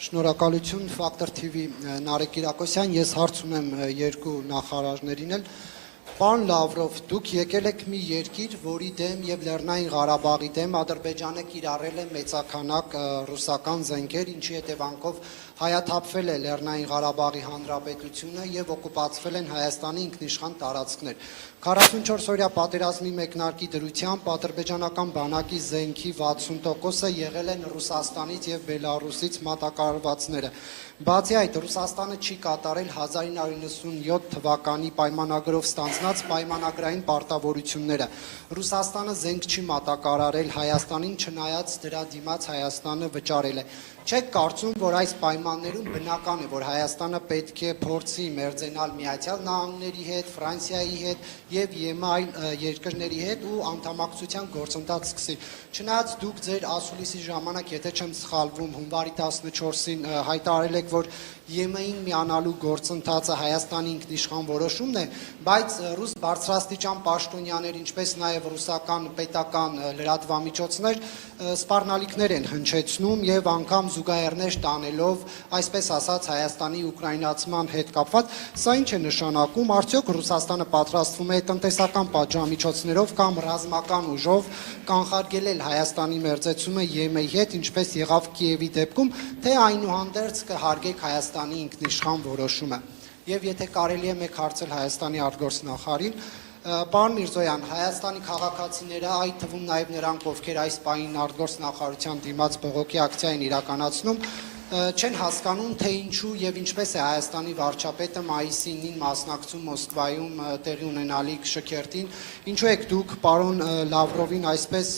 Շնորհակալություն Factor TV Նարեկ Կիրակոսյան, ես հարց ունեմ երկու նախարարներին էլ։ Պարոն Լավրով, դուք եկել եք մի երկիր, որի դեմ եւ Լեռնային Ղարաբաղի դեմ Ադրբեջանը կիրառել է մեծականակ ռուսական զենքեր, ինչի հետևանքով հայաթափվել է Լեռնային Ղարաբաղի Հանրապետությունը եւ օկուպացվել են Հայաստանի ինքնիշխան տարածքներ։ 44-օրյա պատերազմի մեկնարկի դրությամբ ադրբեջանական բանակի զենքի 60%-ը եղել են Ռուսաստանից եւ Բելարուսից մատակարարվածները։ Բացի այդ, Ռուսաստանը չի կատարել 1997 թվականի պայմանագրով ստանձնած պայմանագրային պարտավորությունները։ Ռուսաստանը զենք չի մատակարարել Հայաստանին, չնայած դրա դիմաց Հայաստանը վճարել է։ Չեք կարծում, որ այս պայմաններում բնական է, որ Հայաստանը պետք է փորձի մերձենալ Միացյալ Նահանգների հետ, Ֆրանսիայի հետ եւ ԵՄ այլ երկրների հետ ու անդամակցության գործընթաց սկսի։ Չնայած դուք ձեր ասուլիսի ժամանակ, եթե չեմ սխալվում, հունվարի 14-ին հայտարարել եք, որ ԵՄ-ին միանալու գործընթացը Հայաստանի ինքնիշխան որոշումն է, բայց ռուս բարձրաստիճան պաշտոնյաներ, ինչպես նաեւ ռուսական պետական լրատվամիջոցներ սպառնալիքներ են հնչեցնում եւ անգամ զուգահեռներ տանելով, այսպես ասած, Հայաստանի ուկրաինացման հետ կապված, սա ինչ է նշանակում, արդյոք Ռուսաստանը պատրաստվում է տնտեսական պատժամիջոցներով կամ ռազմական ուժով կանխարգելել Հայաստանի մերձեցումը ԵՄ-ի հետ, ինչպես եղավ Կիևի դեպքում, թե այնուհանդերձ կհարգեք Հայաստանի ինքնիշխան որոշումը։ Եվ եթե կարելի է մեկ հարցել Հայաստանի արտգործնախարարին, Պարոն Միրզոյան, Հայաստանի քաղաքացիները, այդ թվում նաև նրանք, ովքեր այս պահին արտգործնախարարության դիմաց բողոքի ակցիա են իրականացնում, չեն հասկանում, թե ինչու եւ ինչպես է Հայաստանի վարչապետը մայիսի 9-ին մասնակցում Մոսկվայում տեղի ունենալիք շքերթին, ինչու եք դուք պարոն Լավրովին այսպես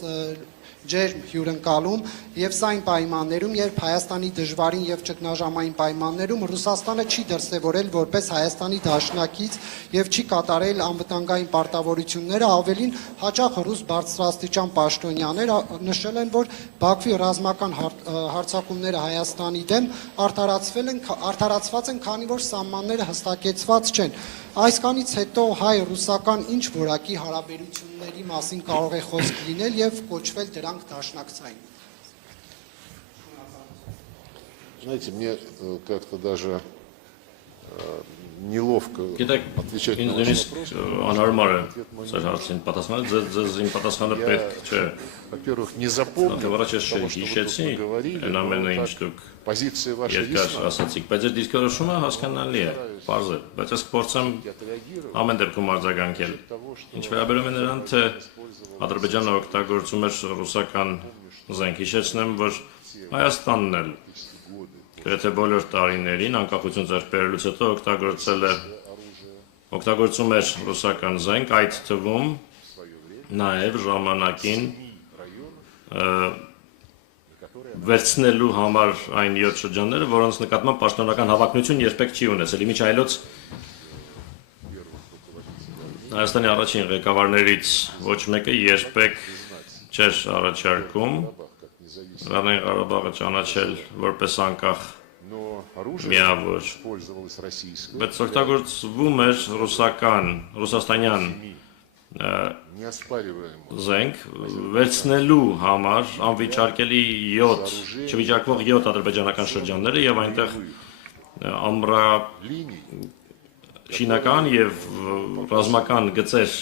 ջերմ հյուրընկալում եւ սա այն պայմաններում, երբ Հայաստանի դժվարին եւ ճգնաժամային պայմաններում Ռուսաստանը չի դրսեւորել որպես Հայաստանի դաշնակից եւ չի կատարել անվտանգային պարտավորությունները, ավելին հաճախ ռուս բարձրաստիճան պաշտոնյաներ նշել են, որ Բաքվի ռազմական հարձակումները Հայաստանի դեմ արդարացված են, քանի որ սահմանները հստակեցված չեն։ Այսքանից հետո հայ-ռուսական ինչ որակի հարաբերությունների մասին կարող է խոսք լինել եւ կոչվել դրանք դաշնակցային։ Знаете, мне как-то даже неловко отвечать на ваш вопрос. Во-первых, не запомнил того, что мы говорили, позиция ваша ясна. Գրեթե բոլոր տարիներին անկախություն ձեռք բերելուց հետո օգտագործում էր ռուսական զենք, այդ թվում նաև ժամանակին վերցնելու համար այն 7 շրջանները, որոնց նկատմամբ պաշտոնական հավակնություն երբեք չի ունեցել։ Իմիջ այլոց Հայաստանի առաջին ղեկավարներից ոչ մեկը երբեք չէր առաջարկում Լեռնային Ղարաբաղը ճանաչել որպես անկախ միավոր, բայց օգտագործվում էր ռուսաստանյան զենք վերցնելու համար անվիճարկելի 7, չվիճարկվող 7 ադրբեջանական շրջանները եւ այնտեղ ամրաշինական եւ ռազմական գծեր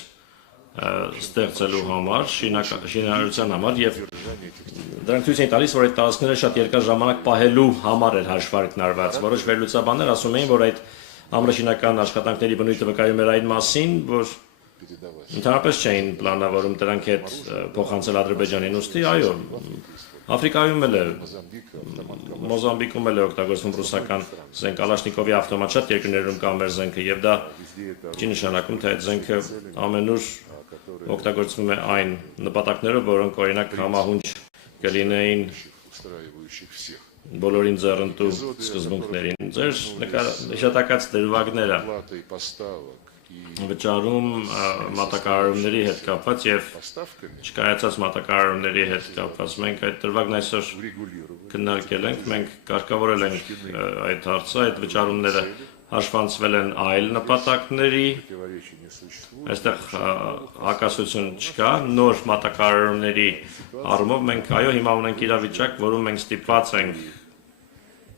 ստեղծելու համար, շինարարության համար եւ դրանք ցույց են տալիս, որ այդ տարածքները շատ երկար ժամանակ պահելու համար էր հաշվարկնարված։ Որոշ վերլուծաբաններ ասում էին, որ այդ ամրաշինական աշխատանքների բնույթը վկայում էր այն մասին, որ ընդհանրապես չէին պլանավորում դրանք հետ փոխանցել Ադրբեջանին, ուստի այո, Աֆրիկայում էլ է, Մոզամբիկում էլ է օգտագործվում ռուսական զենք, Կալաշնիկովի ավտոմատ, շատ երկրներում կա մեր զենքը եւ դա չի նշանակում, թե այդ զենքը ամենուր օգտագործվում է այն նպատակներով, որոնք օրինակ համահունչ կլինեին բոլորին ձեռնտու սկզբունքներին։ Ձեր նշանակած դրվագները վճարում մատակարարումների հետ կապված եւ չկայացած մատակարարումների հետ կապված մենք այդ դրվագն այսօր քննարկել ենք, մենք կարգավորել ենք այդ հարցը, այդ վճարումները հաշվանցվել են այլ նպատակների, այստեղ հակասություն չկա, նոր մատակարարումների առումով մենք այո հիմա ունենք իրավիճակ, որում մենք ստիպված ենք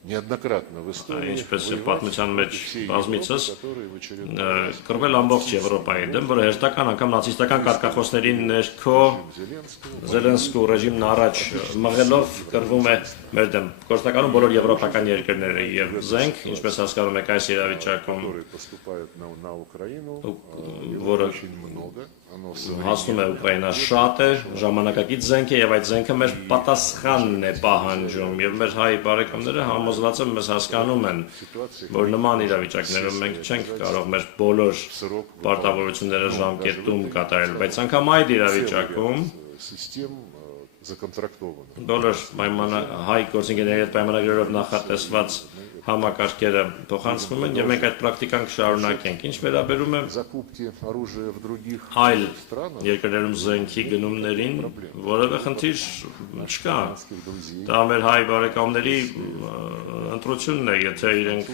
неоднократно в истории ինչպես воевать պատմության մեջ против всей բազմիցս Европы, которые в очередной раз կռվել ամբողջ Եվրոպայի դեմ, որը հերթական անգամ նացիստական կարգախոսների ներքո Зеленского Զելենսկու ռեժիմն առաջ մղելով կռվում է մեր դեմ։ Գործնականում բոլոր եվրոպական երկրները եւ զենք, ինչպես հասկանում եք այս իրավիճակում, которые поступают на Украину, որը очень много. Оно հասնում է Ուկրաինա շատ է, ժամանակակից զենք է եւ այդ զենքը մեր պատասխանն է պահանջում եւ մեր հայ բարեկամները համոզված են մեզ հասկանում են, որ նման իրավիճակներում մենք չենք կարող մեր բոլոր պարտավորությունները ժամկետում կատարել, բայց անգամ այդ իրավիճակում систем законтрактовано. բոլոր հայ գործընկերների հետ պայմանագրերով նախատեսված համակարգերը փոխանցվում են եւ մենք այդ պրակտիկան կշարունակենք։ Ինչ վերաբերում է Закупки оружия в других այլ странах, երկրներում զենքի գնումներին, որևէ խնդիր չկա։ друзей, Դա մեր հայ բարեկամների ընտրությունն է, եթե իրենք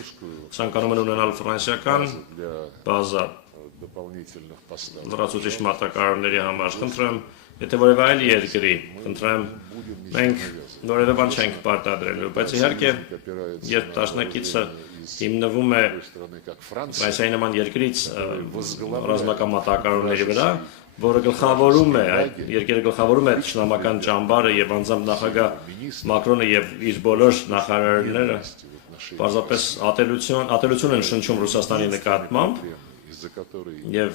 ցանկանում են ունենալ ֆրանսիական для բազա дополнительных поставок. լրացուցիչ մատակարարների համար, խնդրեմ, եթե որևէ այլ երկրի, խնդրեմ, մենք որևէ բան չենք պարտադրելու, բայց իհարկե, երբ դաշնակիցը հիմնվում է Страны, как Франция, Ֆրանսիայի նման երկրից ռազմական մատակարարների վրա, որը գլխավորում է, այդ երկիրը գլխավորում է ճշնամական ճամբարը եւ անձամբ նախագահ Մակրոնը եւ իր բոլոր նախարարները պարզապես ատելություն են շնչում Ռուսաստանի նկատմամբ из-за которой եւ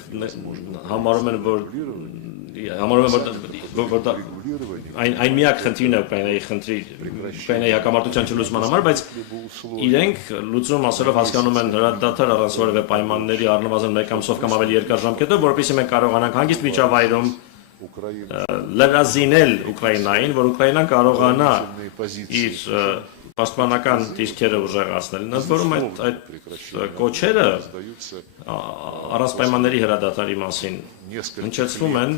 համարում են, որ այն միակ խնդիրն է Ուկրաինայի Ուկրաինայի հակամարտության չլուծման համար, բայց իրենք լուծում ասելով հասկանում են հրադադար առանց որևէ պայմանների առնվազն մեկ ամսով կամ ավելի երկար ժամկետով, որովհետեւ մենք կարողանանք հանգիստ միջավայրում լրազինել Ուկրաինային, որ Ուկրաինան կարողանա իր պաշտպանական դիրքերը ուժեղացնել։ Ընդ որում այդ կոչերը առանց պայմանների հրադադարի մասին հնչեցվում են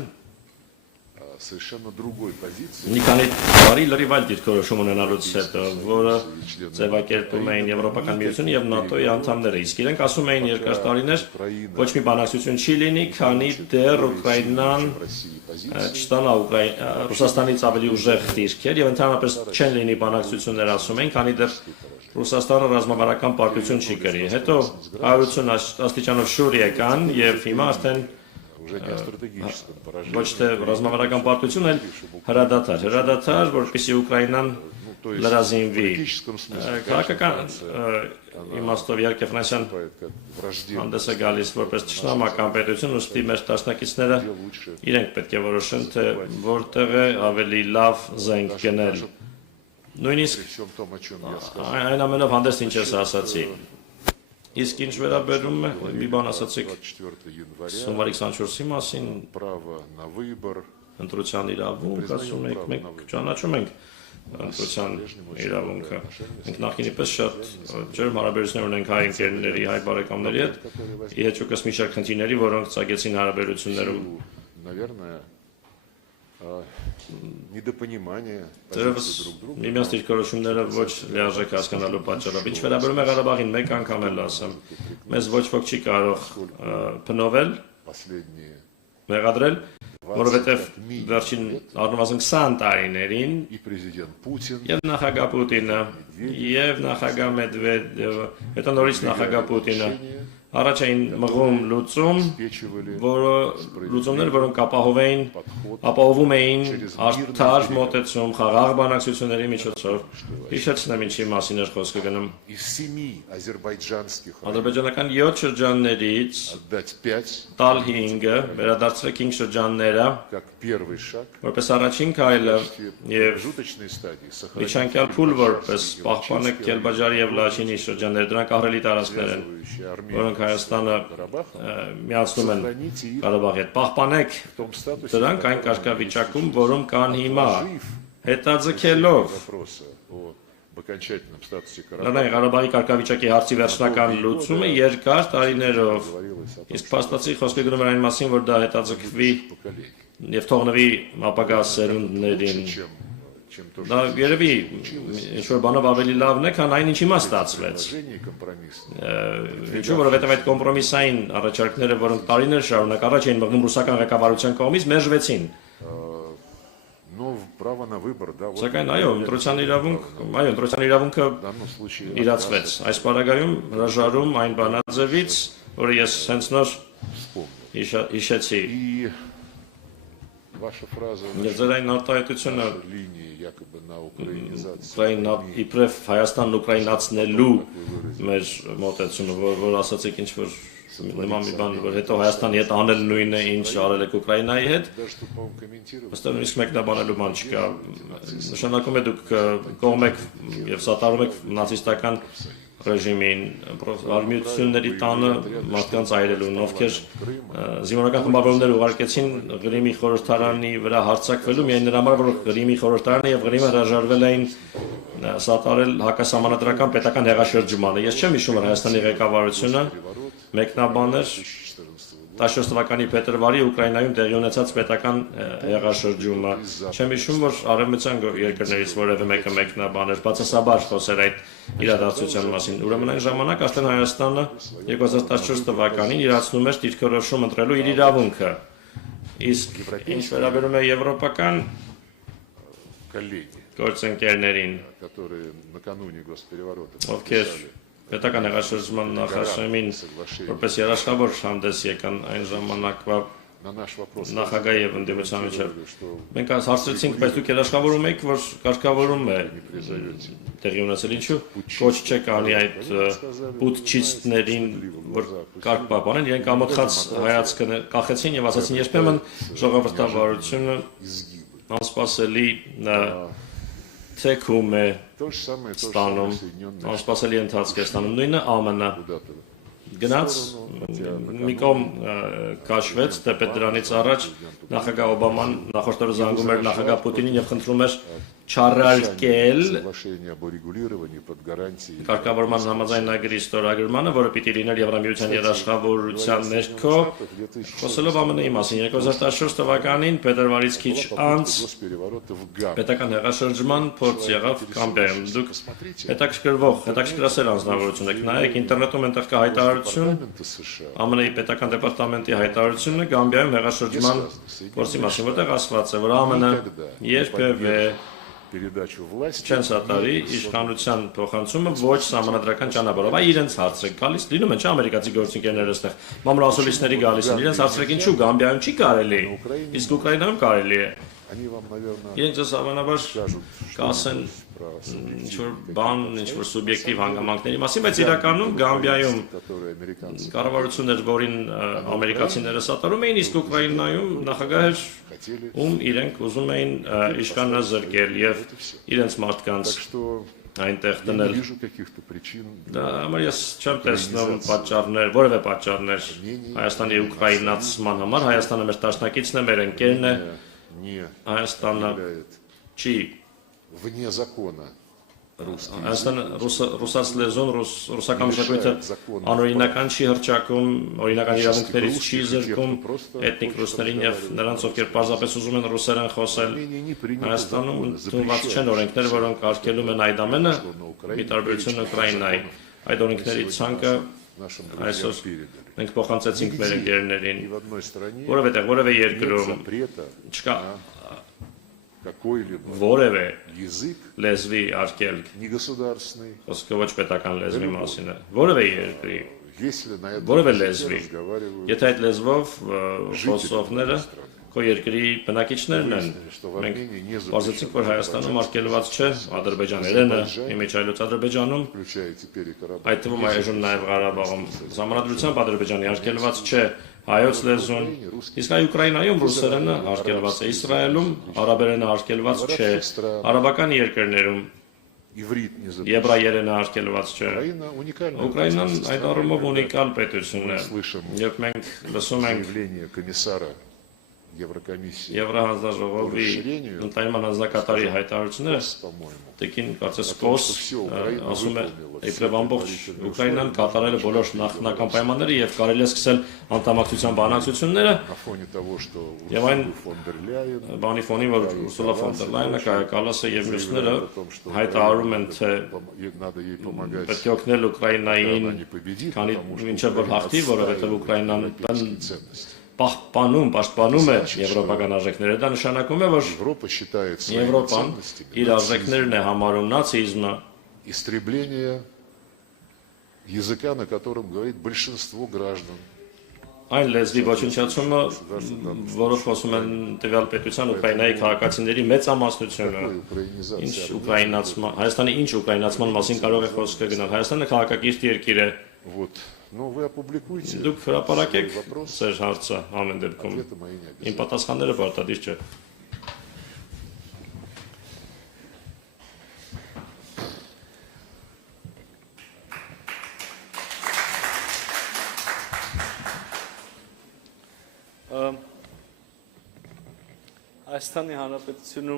совершенно другой позиции. մի քանի տարի լրիվ այլ դիրքորոշում ունենալուց հետո, որը ձևակերպում էին Եվրոպական միությունը եւ ՆԱՏՕ-ի անդամները, իսկ իրենք ասում էին երկար տարիներ ոչ մի բանակցություն չի լինի, քանի դեռ Ուկրաինան չստանա Ռուսաստանից ավելի ուժեղ դիրքեր եւ ընդհանրապես չեն լինի բանակցություններ, ասում են, քանի դեռ Ռուսաստանը ռազմավարական պարտություն չի կրի։ Հետո 180 աստիճանով շուր եկան եւ հիմա արդեն Уже не о стратегическом поражении. ոչ թե ռազմավարական պարտություն, այլ հրադադար, որպեսզի Ուկրաինան լրազինվի։ В смысле, Քաղաքական իմաստով իհարկե Ֆրանսիան как враждебно. հանդես է գալիս որպես ճշնամական պետություն, ուստի մեր դաշնակիցները իրենք պետք է որոշեն, թե որտեղ է ավելի լավ զենք գնել։ Նույնիսկ При всем том, о чем я сказал, այն ամենով հանդես ինչ ես ասացի։ Իսկ ինչ վերաբերում է, մի բան ասացիք 24 января, հունվարի 24-ի մասին, право на выбор, ընտրության իրավունք, ասում եք, մենք ճանաչում ենք ընտրության իրավունքը։ Մենք նախինի պես շատ ջերմ հարաբերություններ ունենք հայ ընկերների, հայ բարեկամների հետ, ի հեճուկս մի շարք խնդիրների, որոնք ծագեցին հարաբերություններում։ наверное, недопонимание Դերևս позиций друг друга. միմյանց դիրքորոշումները ոչ լիարժեք հասկանալու պատճառով։ Ինչ վերաբերում է Ղարաբաղին, մեկ անգամ էլ ասեմ, մեզ ոչ ոք չի կարող փնովել, Последние մեղադրել, որովհետև վերջին առնվազն 20 տարիներին и президент Путин, եւ նախագահ Պուտինը եւ նախագահ Մեդվեդևը, հետո նորից նախագահ Պուտինը առաջ էին մղում լուծում, որը լուծումներ, որոնք ապահովում էին արդար մոտեցում խաղաղ բանակցությունների միջոցով։ Հիշեցնեմ ինչի մասին էր խոսքը գնում։ из 7 азербайджанских Ադրբեջանական 7 շրջաններից отдать 5 տալ 5-ը վերադարձրել 5 շրջանները, как первый шаг որպես առաջին քայլը в եւ промежуточной стадии сохранить միջանկյալ փուլ որպես պահպանեք Կելբաջարի եւ Լաչինի շրջանները, դրանք ահռելի տարածքներ են, связывающие Армению որոնք Հայաստանը միացնում են сохраните их Ղարաբաղի հետ։ Պահպանեք в том статусе, դրանք այն կարգավիճակում, որում կան հիմա, հետաձգելով вопроса об окончательном статусе Карабаха Լեռնային Ղարաբաղի կարգավիճակի հարցի վերջնական լուծումը երկար տարիներով, говорилось о том, իսկ փաստացի խոսքը գնում էր այն մասին, որ դա հետաձգվի поколений, եւ թողնվի ապագա սերունդներին։ чем то, Դա երևի ինչ-որ բանով ավելի լավն է, քան այն ինչ հիմա ստացվեց։ положение компромиссное. Ինչու, որովհետև այդ կոմպրոմիսային առաջարկները, որոնք տարիներ շարունակ առաջ էին մղվում ռուսական ղեկավարության կողմից, մերժվեցին։ Но в право на выбор, да. Вот Սակայն այո, ընտրության իրավունքը в данном случае իրացվեց։ Այս պարագայում հրաժարում այն բանաձևից, որը ես հենց նոր вспомнил. հիշեցի։ И ваша фраза Եվ ձեր այն արտահայտությունը линии якобы на украинизацию. Ուկրաինա իբրև Հայաստանն ուկրաինացնելու մեր մոտեցումը, որ ասացիք ինչ որ նման մի բան, որ հետո Հայաստանի հետ անել նույնը, ինչ արել եք Ուկրաինայի հետ, Даже что, по-моему, комментировать. ըստ նույնիսկ մեկնաբանելու բան չկա։ Նշանակում է դուք կողմ եք եւ սատարում եք նացիստական ռեժիմին, արմիությունների տանը մարդկանց այրելուն, ովքեր զինվորական խմբավորումներ ուղարկեցին Ղրիմի խորհրդարանի վրա հարձակվելու միայն նրա համար, որ Ղրիմի խորհրդարանը եւ Ղրիմը հրաժարվել էին սատարել հակասահմանադրական պետական հեղաշրջմանը։ Ես չեմ հիշում, որ Հայաստանի ղեկավարությունը մեկնաբաներ 14 թվականի փետրվարի Ուկրաինայում տեղի ունեցած պետական հեղաշրջումը։ Չեմ հիշում, որ արևմտյան երկրներից որևէ մեկը մեկնաբաներ բացասաբար խոսեր այդ իրադարձության մասին։ Ուրեմն այն ժամանակ արդեն Հայաստանը 2014 թվականին իրացնում էր դիրքորոշում ընտրելու իր իրավունքը։ Իսկ ինչ վերաբերում է եվրոպական Коллеги, գործընկերներին, которые накануне госпереворота ովքեր պետական հեղաշրջման նախաշեմին որպես երաշխավոր հանդես եկան այն ժամանակվա на наш вопрос նախագահի եւ ընդդիմության միջեւ։ Մենք հարցրեցինք, բայց դուք երաշխավորում եք, որ կարգավորում է տեղի ունեցել, ինչու ոչ չեք անի այդ պուտչիստներին, որ կարգ պահպանեն, իրենք ամոթխած հայացքը կախեցին եւ ասացին, երբեմն ժողովրդավարությունը անսպասելի թեքում է то же самое, то же ստանում, самое Соединенные անսպասելի ընթացք է ստանում, նույնը ԱՄՆ-ը Штаты. գնաց մի կողմ քաշվեց, դեպի դրանից առաջ նախագահ Օբաման նախորդ օրը զանգում էր նախագահ Պուտինին եւ խնդրում էր չառարկել Соглашение об урегулировании под гарантией կարգավորման համաձայնագրի ստորագրմանը, որը պիտի լիներ Եվրամիության երաշխավորության ներքո, խոսելով ԱՄՆ-ի մասին 2014 թվականին փետրվարից քիչ անց госпереворота в ГАМ. պետական հեղաշրջման փորձ եղավ Կամբերում։ Դուք հետաքրքրասեր անձնավորություն եք, նայեք ինտերնետում այնտեղ կա հայտարարություն Парламента США ԱՄՆ-ի պետական դեպարտամենտի հայտարարությունը Գամբիայում հեղաշրջման փորձի մասին, որտեղ ասված է, որ ԱՄՆ-ը երբևէ передачу власти չեն սատարի իշխանության փոխանցումը ոչ սահմանադրական ճանապարհով։ Այ իրենց հարցրեք, գալիս լինում է չէ ամերիկացի գործընկերները այստեղ մամուլասոլիստների գալիս են, իրենց հարցրեք ինչու Գամբիայում չի կարելի, իսկ Ուկրաինայում կարելի է։ они вам, наверное, Իրենք ձեզ հավանաբար скажут կասեն про ինչ-որ բան, ինչ-որ սուբյեկտիվ հանգամանքների մասին, բայց իրականում Գամբիայում которые американцы կառավարություններ, որին ամերիկացիները սատարում էին, իսկ Ուկրաինայում նախագահեր, хотели. ում իրենք ուզում էին իշխանը զրկել եւ իրենց մարդկանց Так что այնտեղ я դնել։ не вижу каких-то причин. Դա համար ես չեմ տեսնում պատճառներ, որևէ պատճառներ Հայաստանի ուկրաինացման համար։ Հայաստանը մեր դաշնակիցն է, մեր ընկերն է, Не Հայաստանը являет չի вне закона русский язык. Հայաստանը ռուսաց լեզուն, ռուսական մշակույթը անօրինական չի հրճակում, օրինական իրավունքներից չի զրկում էթնիկ ռուսներին եւ նրանց, ովքեր պարզապես ուզում են ռուսերեն խոսել։ Армении не принято Հայաստանում закона, ընդունված չեն օրենքներ, որոնք արգելում են այդ ամենը, ի տարբերություն Ուկրաինայի։ Այդ օրենքների ցանկը нашим այսօր друзьям передали. մենք փոխանցեցինք մեր ընկերներին, Ни в одной стране որևէ нет երկրում запрета չկա какой-либо որևէ язык լեզվի արգելք, негосударственный, խոսքը ոչ պետական լեզվի մասին է, որևէ երկրի, если на этом որևէ языке լեզվի, разговаривают եթե այդ լեզվով խոսողները քո երկրի բնակիչներն են, մենք բացեցինք, որ Հայաստանում արգելված չէ ադրբեջաներենը, իմիջայլոց Ադրբեջանում, включая теперь и Карабах. այդ թվում այժմ նաև Ղարաբաղում, ժամանակությամբ Ադրբեջանի արգելված չէ հայոց լեզուն, իսկ այ Ուկրաինայում ռուսերենը արգելված է, Իսրայելում արաբերենը արգելված չէ, արաբական երկրներում Иврит не запрещен. եբրայերենը արգելված չէ։ Украина уникальная. Ուկրաինան այդ առումով ունիկալ պետություն է, Слышим երբ մենք լսում ենք заявление комиссара Еврокомиссии, Եվրահանձաժողովի ընտանիման հանձնակատարի հայտարարությունները, по-моему, Տեկին կարծես կոս ասում է իբրև ամբողջ Ուկրաինան կատարել է բոլոր նախնական պայմանները եւ կարելի է սկսել անդամակցության բանակցությունները на фоне того, что եւ այն фон дер Ляйен բանի ֆոնին, որ Ուրսուլա ֆոն դեր Լայնը, Կայա Կալասը եւ մյուսները հայտարարում են, թե надо ей помогать, պետք է օգնել Ուկրաինային, она не победит, քանի потому что մինչև որ հաղթի, որովհետեւ Ուկրաինան европейские ценности. պաշտպանում է եվրոպական արժեքները, դա նշանակում է, որ Европа считает своими Եվրոպան ценностями իր արժեքներն է համարում նացիզմը, истребление языка, на котором говорит большинство граждан. այն լեզվի ոչնչացումը, որով խոսում են տվյալ պետության Ուկրաինայի քաղաքացիների մեծամասնությունը, ինչ ուկրաինացման, Հայաստանի ինչ ուկրաինացման մասին կարող է խոսքը գնալ, Հայաստանը քաղաքակիրթ երկիր է, Вот. Но вы опубликуйте. դուք հրապարակեք вопрос. ձեր հարցը ամեն դեպքում, Ответы мои не обязательно. իմ պատասխանները պարտադիր չէ։ Հայաստանի Հանրապետությունում